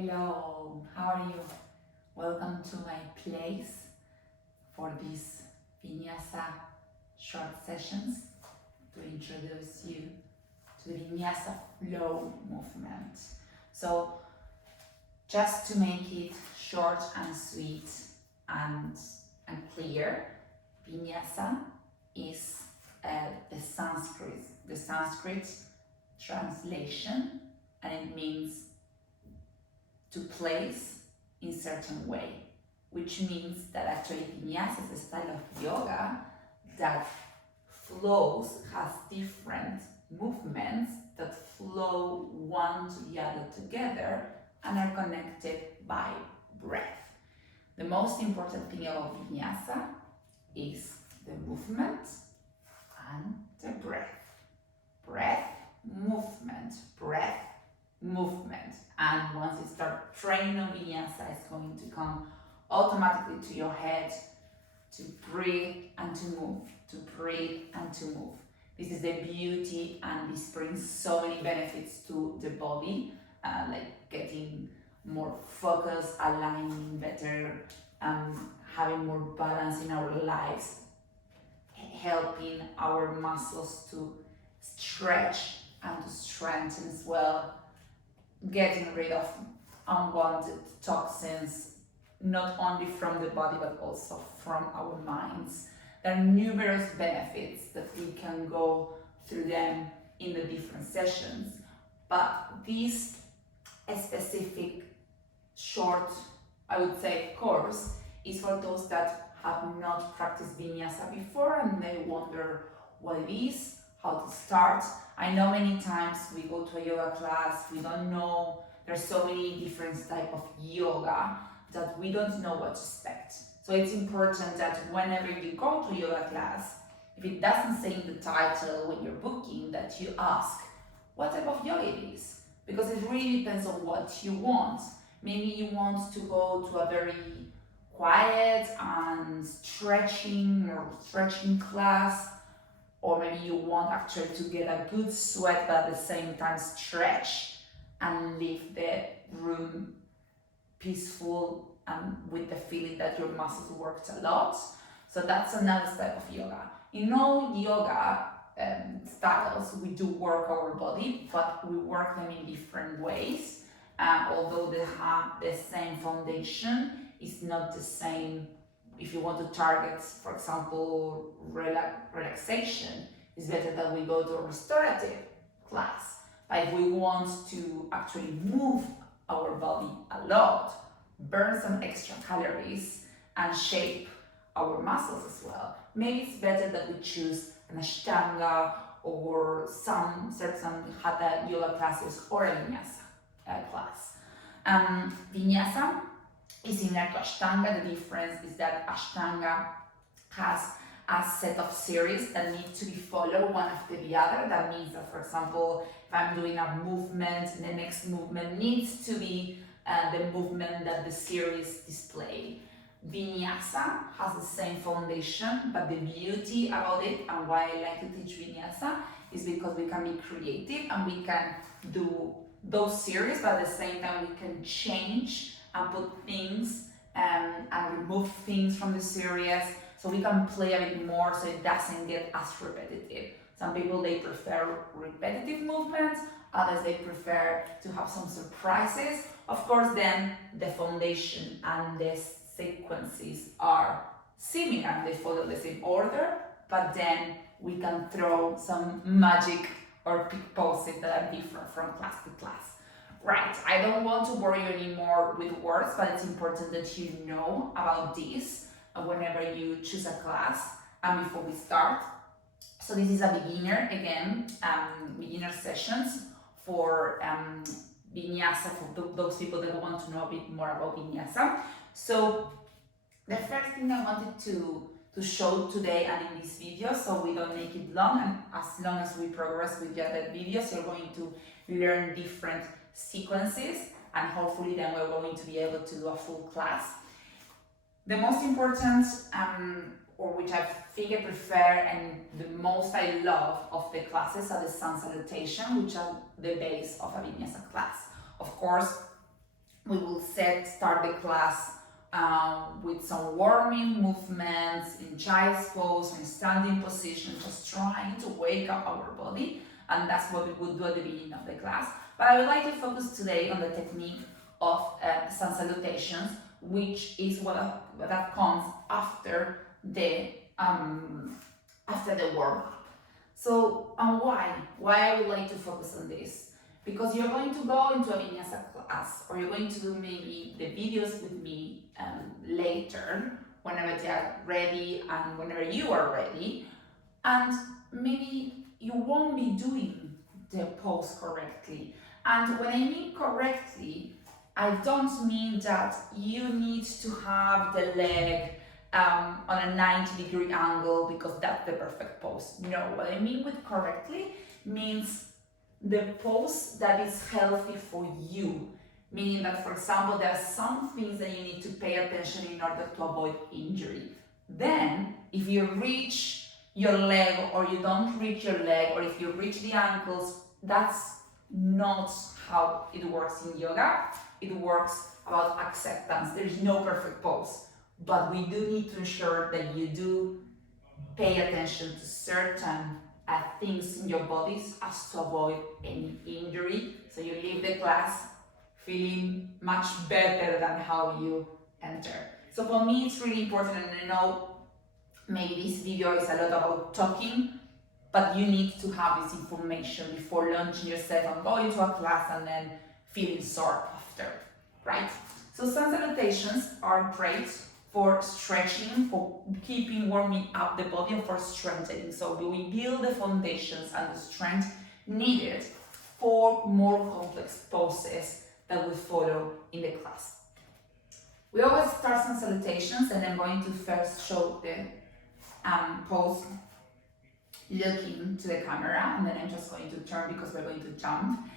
Hello, how are you? Welcome to my place for these Vinyasa short sessions to introduce you to the Vinyasa flow movement. So, just to make it short and sweet and clear, Vinyasa is the Sanskrit translation, and it means to place in certain way, which means that actually Vinyasa is a style of yoga that has different movements that flow one to the other together and are connected by breath. The most important thing about Vinyasa is the movement and the breath. Breath, movement, breath, movement. And once you start training on Vinyasa, it's going to come automatically to your head to breathe and to move, to breathe and to move. This is the beauty, and this brings so many benefits to the body, like getting more focus, aligning better, having more balance in our lives, helping our muscles to stretch and to strengthen as well, getting rid of unwanted toxins, not only from the body but also from our minds. There are numerous benefits that we can go through them in the different sessions, but this specific short, I would say, course is for those that have not practiced Vinyasa before and they wonder what it is, how to start. I know many times we go to a yoga class, we don't know, there's so many different types of yoga that we don't know what to expect. So it's important that whenever you go to a yoga class, if it doesn't say in the title when you're booking, that you ask what type of yoga it is, because it really depends on what you want. Maybe you want to go to a very quiet and stretching class, or maybe you want actually to get a good sweat but at the same time stretch and leave the room peaceful and with the feeling that your muscles worked a lot. So that's another type of yoga. In all yoga styles, we do work our body, but we work them in different ways. Although they have the same foundation, it's not the same. If you want to target, for example, relaxation, it's better that we go to a restorative class. But if we want to actually move our body a lot, burn some extra calories, and shape our muscles as well, maybe it's better that we choose an Ashtanga or some certain Hatha yoga classes or a Vinyasa class. Vinyasa is similar to Ashtanga. The difference is that Ashtanga has a set of series that need to be followed one after the other. That means that, for example, if I'm doing a movement, the next movement needs to be the movement that the series displayed. Vinyasa has the same foundation, but the beauty about it and why I like to teach Vinyasa is because we can be creative and we can do those series, but at the same time we can change and put things and remove things from the series, so we can play a bit more so it doesn't get as repetitive. Some people, they prefer repetitive movements, others they prefer to have some surprises. Of course, then the foundation and the sequences are similar, they follow the same order, but then we can throw some magic or pick poses that are different from class to class. Right, I don't want to bore you anymore with words, but it's important that you know about this whenever you choose a class and before we start. So this is a beginner, again, beginner sessions for Vinyasa, for those people that want to know a bit more about Vinyasa. So the first thing I wanted to show today and in this video, so we don't make it long, and as long as we progress with the other videos, you're going to learn different sequences, and hopefully then we're going to be able to do a full class. The most important, or which I think I prefer and the most I love of the classes, are the sun salutation, which are the base of a Vinyasa class. Of course, we will start the class with some warming movements in child's pose, in standing position, just trying to wake up our body, and that's what we would do at the beginning of the class. But I would like to focus today on the technique of sun salutations, which is what that comes after the warm-up. So, why? Why I would like to focus on this? Because you're going to go into a Vinyasa class, or you're going to do maybe the videos with me later, whenever they are ready and whenever you are ready, and maybe you won't be doing the pose correctly. And when I mean correctly, I don't mean that you need to have the leg on a 90-degree angle because that's the perfect pose. No, what I mean with correctly means the pose that is healthy for you. Meaning that, for example, there are some things that you need to pay attention in order to avoid injury. Then, if you reach your leg or you don't reach your leg, or if you reach the ankles, that's not how it works in yoga. It works about acceptance. There is no perfect pose, but we do need to ensure that you do pay attention to certain things in your bodies as to avoid any injury. So you leave the class feeling much better than how you enter. So for me, it's really important, and I know maybe this video is a lot about talking, but you need to have this information before launching yourself and going to a class and then feeling sore after, right? So sun salutations are great for stretching, for warming up the body, and for strengthening. So we build the foundations and the strength needed for more complex poses that will follow in the class. We always start sun salutations, and I'm going to first show the pose looking to the camera, and then I'm just going to turn because we're going to jump.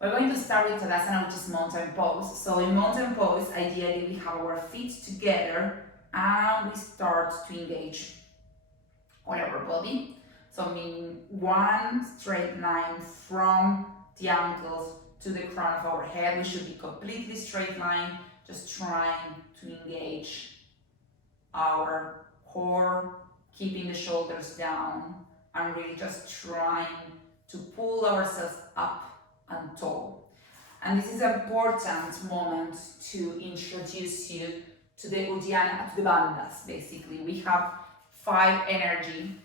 We're going to start with Tadasana, which is mountain pose. So in mountain pose, ideally we have our feet together and we start to engage on our body. So meaning one straight line from the ankles to the crown of our head. We should be completely straight line, just trying to engage our core, keeping the shoulders down, and really just trying to pull ourselves up and tall. And this is an important moment to introduce you to the Uddiyana, to the bandhas basically. We have 5 energy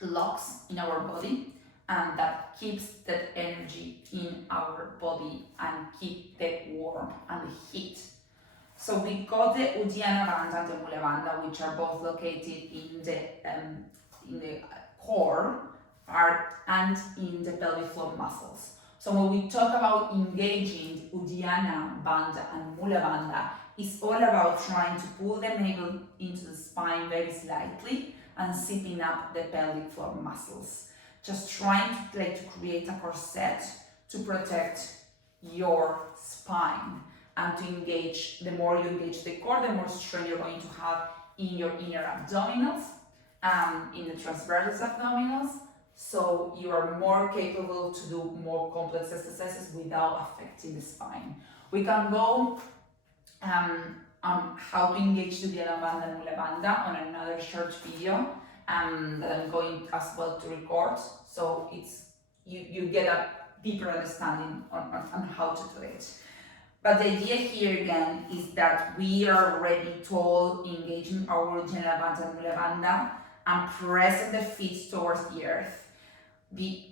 locks in our body, and that keeps that energy in our body and keep the warmth and the heat. So we got the Uddiyana bandha and the Mula bandha, which are both located in the core and in the pelvic floor muscles. So when we talk about engaging Uddiyana bandha and Mula bandha, it's all about trying to pull the navel into the spine very slightly and zipping up the pelvic floor muscles. Just trying to create a corset to protect your spine and to engage. The more you engage the core, the more strength you're going to have in your inner abdominals, in the transverse abdominals, so you are more capable to do more complex exercises without affecting the spine. We can go on how to engage the Uddiyana bandha and Mula bandha on another short video that I'm going as well to record, so it's you get a deeper understanding on how to do it. But the idea here again is that we are already tall, engaging our Uddiyana bandha and Mula bandha, and pressing the feet towards the earth. The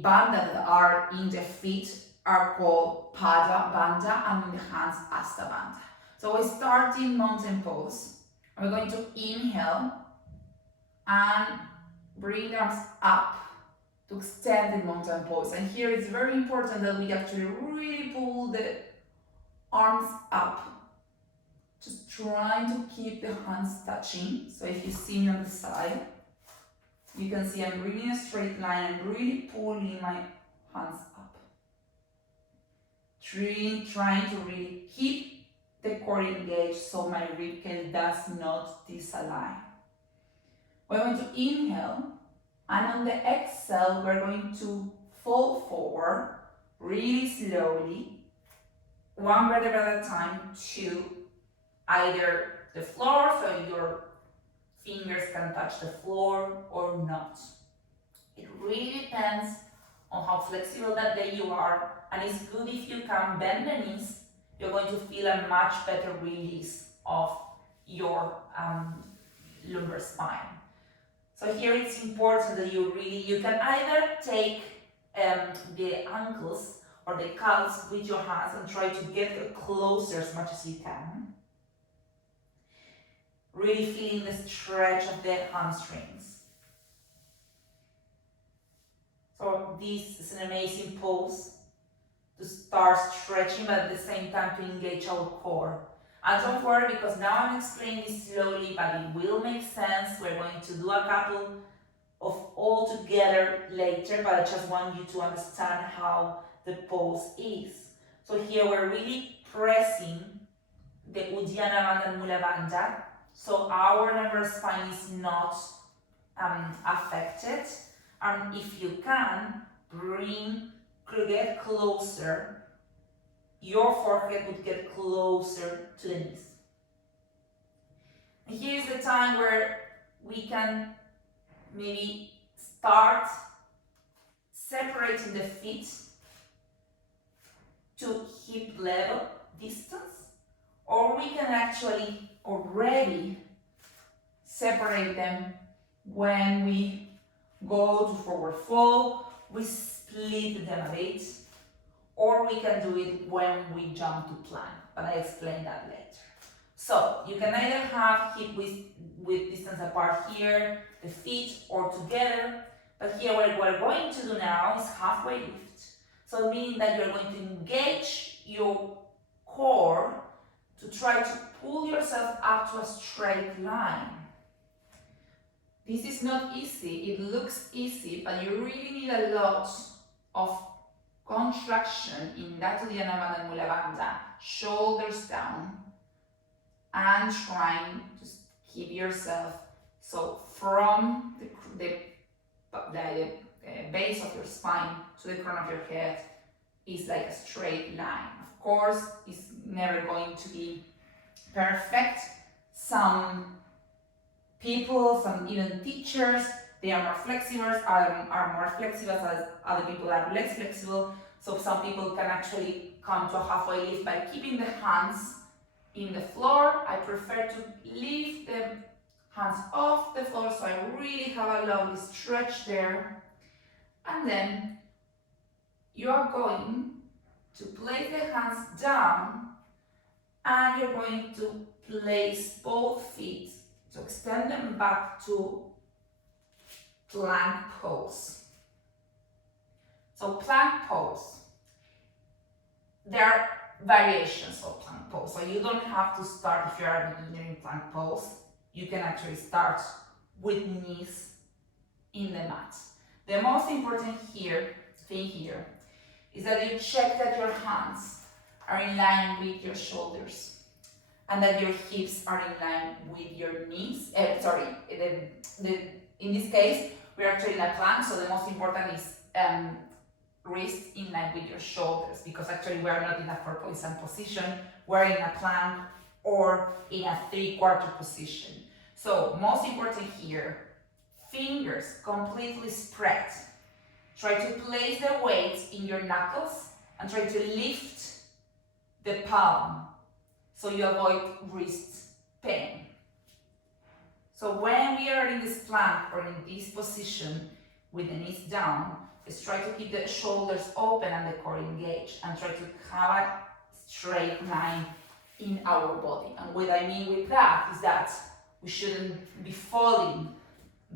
bandha that are in the feet are called Pada bandha, and in the hands Asta bandha. So we start in mountain pose. We're going to inhale and bring the arms up to extend the mountain pose. And here it's very important that we actually really pull the arms up, just trying to keep the hands touching. So if you see me on the side, you can see I'm really in a straight line. I'm really pulling my hands up. Trying to really keep the core engaged so my ribcage does not disalign. We're going to inhale, and on the exhale, we're going to fall forward really slowly, one vertebra at a time to either the floor, so your fingers can touch the floor or not. It really depends on how flexible that day you are, and it's good if you can bend the knees. You're going to feel a much better release of your lumbar spine. So here it's important that you can either take the ankles or the calves with your hands and try to get closer as much as you can. Really feeling the stretch of the hamstrings. So this is an amazing pose to start stretching, but at the same time to engage our core. And don't worry, because now I'm explaining this slowly, but it will make sense. We're going to do a couple of all together later, but I just want you to understand how the pose is. So here we're really pressing the Uddiyana Bandha and Mula Bandha, so our lumbar spine is not affected. And if you can, get closer, your forehead would get closer to the knees. And here's the time where we can maybe start separating the feet to hip level distance, or we can actually already separate them when we go to forward fold. We split them a bit, or we can do it when we jump to plank, but I explain that later. So you can either have hip width distance apart here, the feet, or together, but here what we're going to do now is halfway lift. So meaning that you're going to engage your core to try to pull yourself up to a straight line. This is not easy. It looks easy, but you really need a lot of contraction in that Uddiyana Bandha and Mula Bandha, shoulders down, and trying to keep yourself so from the base of your spine to the crown of your head is like a straight line. Of course, it's never going to be perfect. Some people, some even teachers, they are more flexible, are more flexible, as other people are less flexible. So some people can actually come to a halfway lift by keeping the hands in the floor. I prefer to lift the hands off the floor, so I really have a lovely stretch there. And then you are going to place the hands down, and you're going to place both feet to extend them back to plank pose. So plank pose, there are variations of plank pose. So you don't have to start, if you are a beginner in plank pose, you can actually start with knees in the mat. The most important thing here is that you check that your hands are in line with your shoulders and that your hips are in line with your knees. In this case, we're actually in a plank, so the most important is wrists in line with your shoulders, because actually we are not in a 4-point position, we're in a plank or in a 3/4 position. So most important here, fingers completely spread. Try to place the weight in your knuckles and try to lift the palm so you avoid wrist pain. So when we are in this plank or in this position with the knees down, let's try to keep the shoulders open and the core engaged, and try to have a straight line in our body. And what I mean with that is that we shouldn't be falling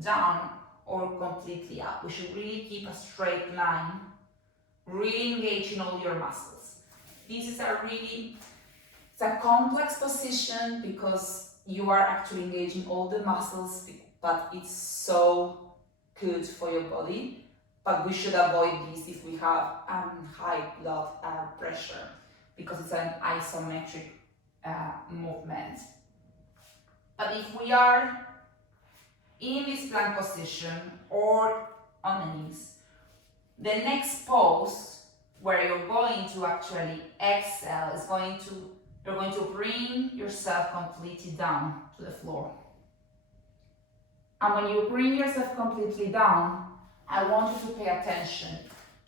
down or completely up. We should really keep a straight line, really engaging all your muscles. This is it's a complex position because you are actually engaging all the muscles, but it's so good for your body. But we should avoid this if we have high blood pressure, because it's an isometric movement. But if we are in this plank position or on the knees, the next pose where you're going to actually exhale is you're going to bring yourself completely down to the floor. And when you bring yourself completely down, I want you to pay attention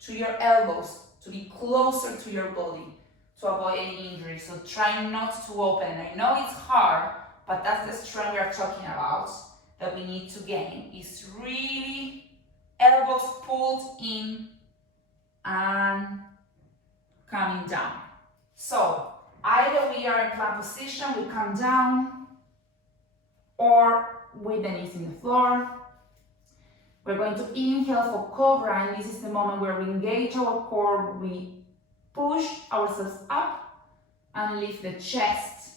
to your elbows, to be closer to your body, to avoid any injury. So try not to open. I know it's hard, but that's the strength we're talking about that we need to gain, is really elbows pulled in and coming down. So either we are in plank position, we come down, or with the knees in the floor. We're going to inhale for cobra, and this is the moment where we engage our core, we push ourselves up and lift the chest,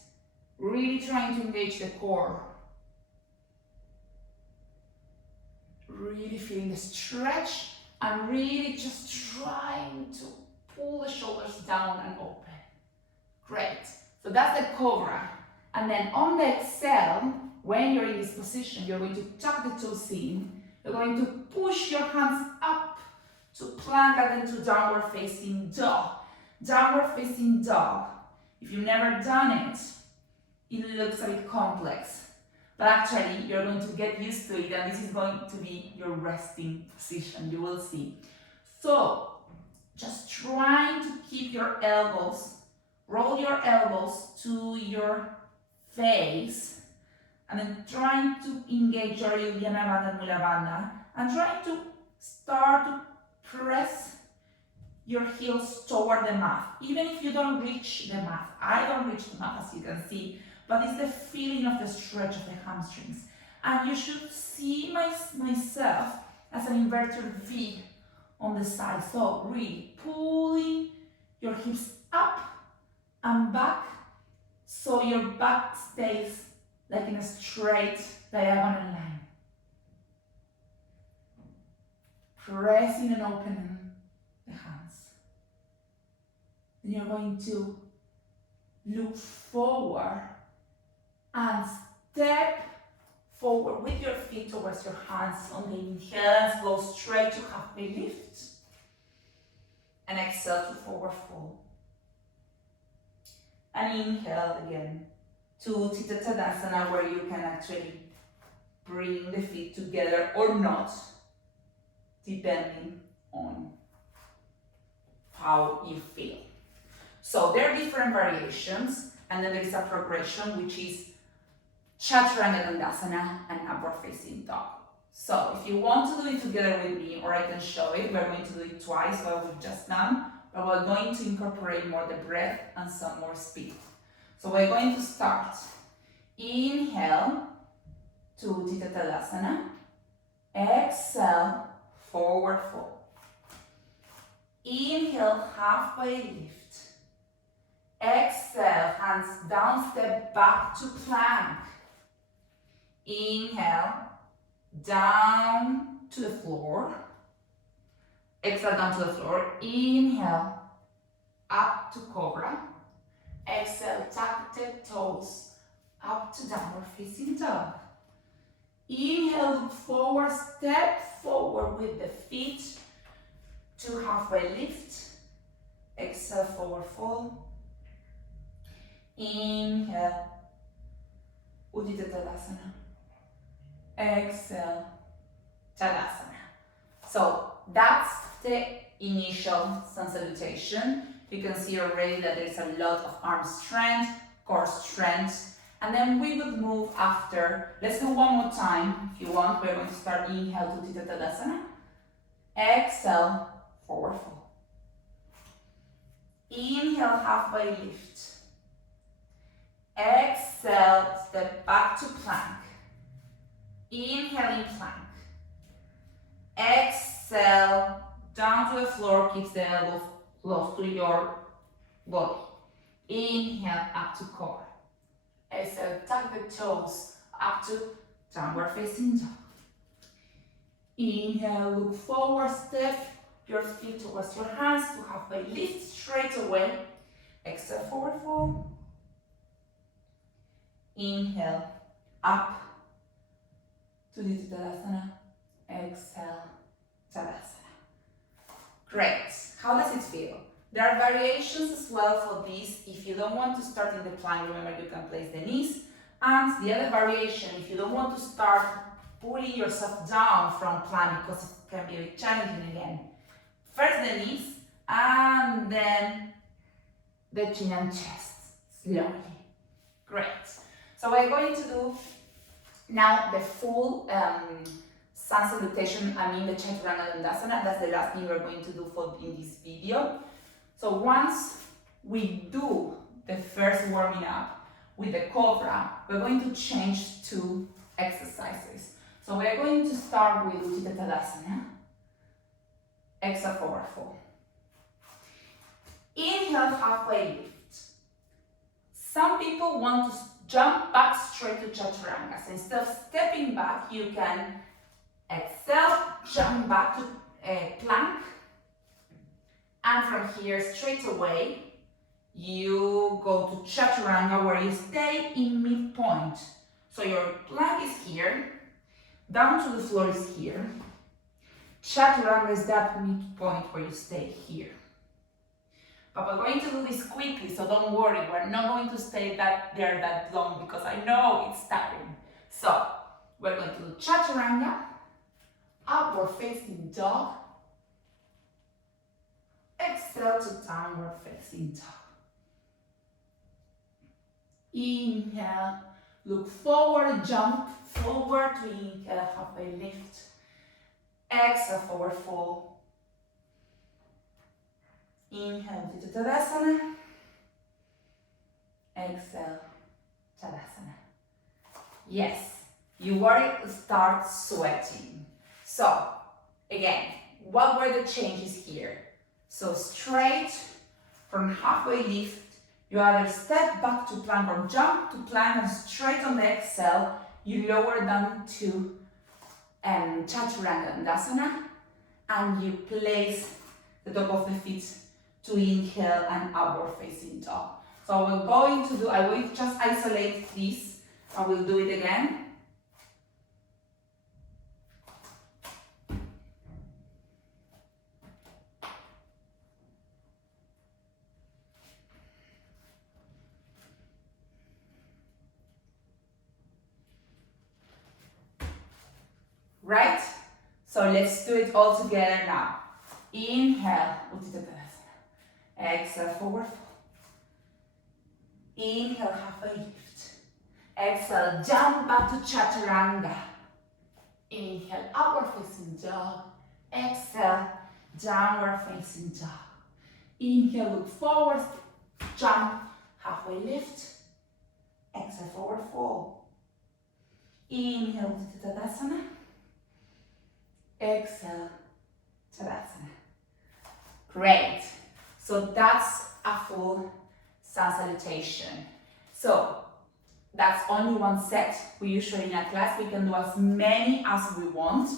really trying to engage the core. Really feeling the stretch and really just trying to pull the shoulders down and open. Great. So that's the cobra. And then on the exhale, when you're in this position, you're going to tuck the toes in. You're going to push your hands up to plank and then to downward facing dog. Downward facing dog. If you've never done it, it looks a bit complex. But actually, you're going to get used to it, and this is going to be your resting position, you will see. So, just trying to keep your elbows, roll your elbows to your face, and then trying to engage your Uddiyana Bandha and Mula Bandha, and trying to start to press your heels toward the mat. Even if you don't reach the mat, I don't reach the mat as you can see, but it's the feeling of the stretch of the hamstrings. And you should see myself as an inverted V on the side. So really pulling your hips up and back so your back stays like in a straight diagonal line. Pressing and opening the hands. Then you're going to look forward and step forward with your feet towards your hands. On the inhale, go straight to halfway lift. And exhale to forward fold. And inhale again to Theta Tadasana, where you can actually bring the feet together or not, depending on how you feel. So there are different variations, and then there is a progression, which is Chaturanga Dandasana and upward facing dog. So if you want to do it together with me, or I can show it, we're going to do it twice, what we've just done, but we're going to incorporate more the breath and some more speed. So we're going to start. Inhale to Theta Tadasana. Exhale, forward fold. Inhale, halfway lift. Exhale, hands down, step back to plank. Inhale, down to the floor. Exhale, down to the floor. Inhale, up to cobra. Exhale, tuck the toes, up to downward facing dog. Inhale, look forward, step forward with the feet to halfway lift. Exhale, forward fold. Inhale, Uddiyana Tadasana. Exhale, Tadasana. So that's the initial sun salutation. You can see already that there's a lot of arm strength, core strength, and then we will move after. Let's do one more time if you want. We're going to start inhale to Uddiyana Tadasana. Exhale, forward fold. Inhale, halfway lift. Exhale, step back to plank. Inhale in plank. Exhale, down to the floor, keep the elbows close to your body. Inhale, up to core. Exhale, tuck the toes up to downward facing dog. Inhale, look forward, step your feet towards your hands to halfway lift straight away. Exhale, forward fold. Inhale, up to the Tadasana. Exhale, Tadasana. Great. How does it feel? There are variations as well for this. If you don't want to start in the plank, remember you can place the knees. And the other variation, if you don't want to start pulling yourself down from plank because it can be a bit challenging again. First the knees and then the chin and chest, slowly. Great. So we're going to do now the full sun salutation, I mean the Chaturanga Dandasana. That's the last thing we're going to do in this video. So once we do the first warming up with the Cobra, we're going to change to exercises. So we're going to start with Uttita Tadasana. Exhale, forward fold. Inhale, halfway lift. Some people want to jump back straight to Chaturanga. So instead of stepping back, you can exhale, jump back to plank. And from here, straight away, you go to Chaturanga where you stay in midpoint. So your plank is here, down to the floor is here. Chaturanga is that midpoint where you stay here. But we're going to do this quickly, so don't worry, we're not going to stay there that long because I know it's tiring. So, we're going to do Chaturanga, upward facing dog, exhale to downward facing dog. Inhale, look forward, jump forward to inhale, halfway lift. Exhale, forward fold. Inhale, Uttita Tadasana. Exhale, Tadasana. Yes, you already start sweating. So, again, what were the changes here? So straight from halfway lift, you either step back to plank or jump to plank and straight on the exhale, you lower down to Chaturanga Dandasana and you place the top of the feet to inhale and upward facing dog. So we're going to do, I will just isolate this and we'll do it again. Right? So let's do it all together now. Inhale, Uttita Tadasana. Exhale, forward fold. Inhale, halfway lift. Exhale, jump back to Chaturanga. Inhale, upward facing dog. Exhale, downward facing dog. Inhale, look forward, jump, halfway lift. Exhale, forward fold. Inhale, Uttita Tadasana. Exhale, Tadasana. Great. So that's a full sun salutation. So that's only one set. We usually in a class we can do as many as we want.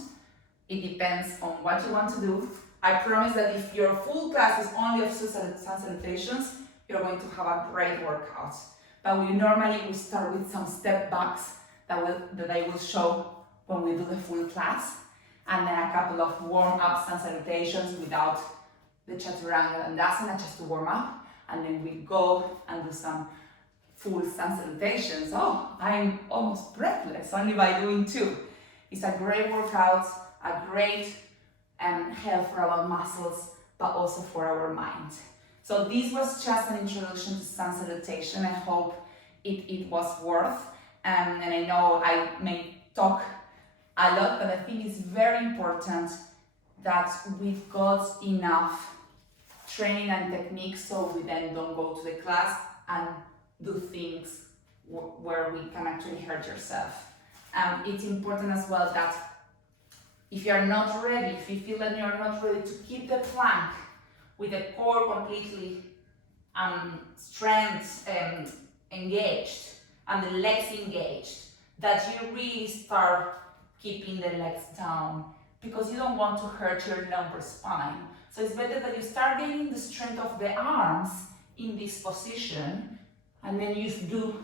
It depends on what you want to do. I promise that if your full class is only of sun salutations, you're going to have a great workout. But we start with some step backs that I will show when we do the full class. And then a couple of warm-up sun salutations without the Chaturanga Dandasana, just to warm up. And then we go and do some full sun salutations. Oh, I'm almost breathless only by doing two. It's a great workout, a great help for our muscles, but also for our mind. So this was just an introduction to sun salutation. I hope it was worth. And I know I may talk a lot, but I think it's very important that we've got enough training and techniques so we then don't go to the class and do things where we can actually hurt yourself. It's important as well that if you are not ready, if you feel that you are not ready to keep the plank with the core completely strength engaged and the legs engaged, that you really start keeping the legs down because you don't want to hurt your lumbar spine. So it's better that you start getting the strength of the arms in this position and then you do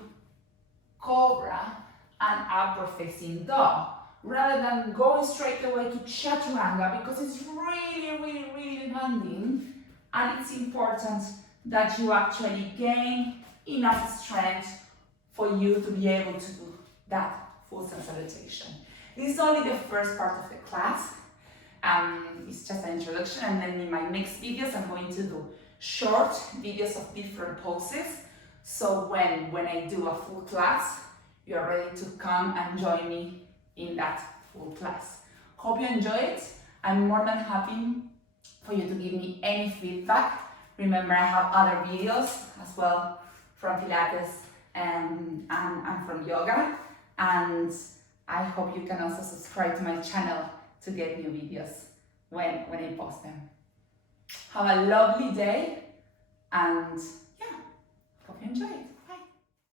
Cobra and upward facing dog. rather than going straight away to chaturanga, because it's really demanding, and it's important that you actually gain enough strength for you to be able to do that full sun salutation. This is only the first part of the class. It's just an introduction, and then in my next videos I'm going to do short videos of different poses, so when I do a full class, you're ready to come and join me in that full class. Hope you enjoy it. I'm more than happy for you to give me any feedback. Remember, I have other videos as well from Pilates and from yoga, and I hope you can also subscribe to my channel to get new videos when I post them. Have a lovely day, and yeah, hope you enjoy it.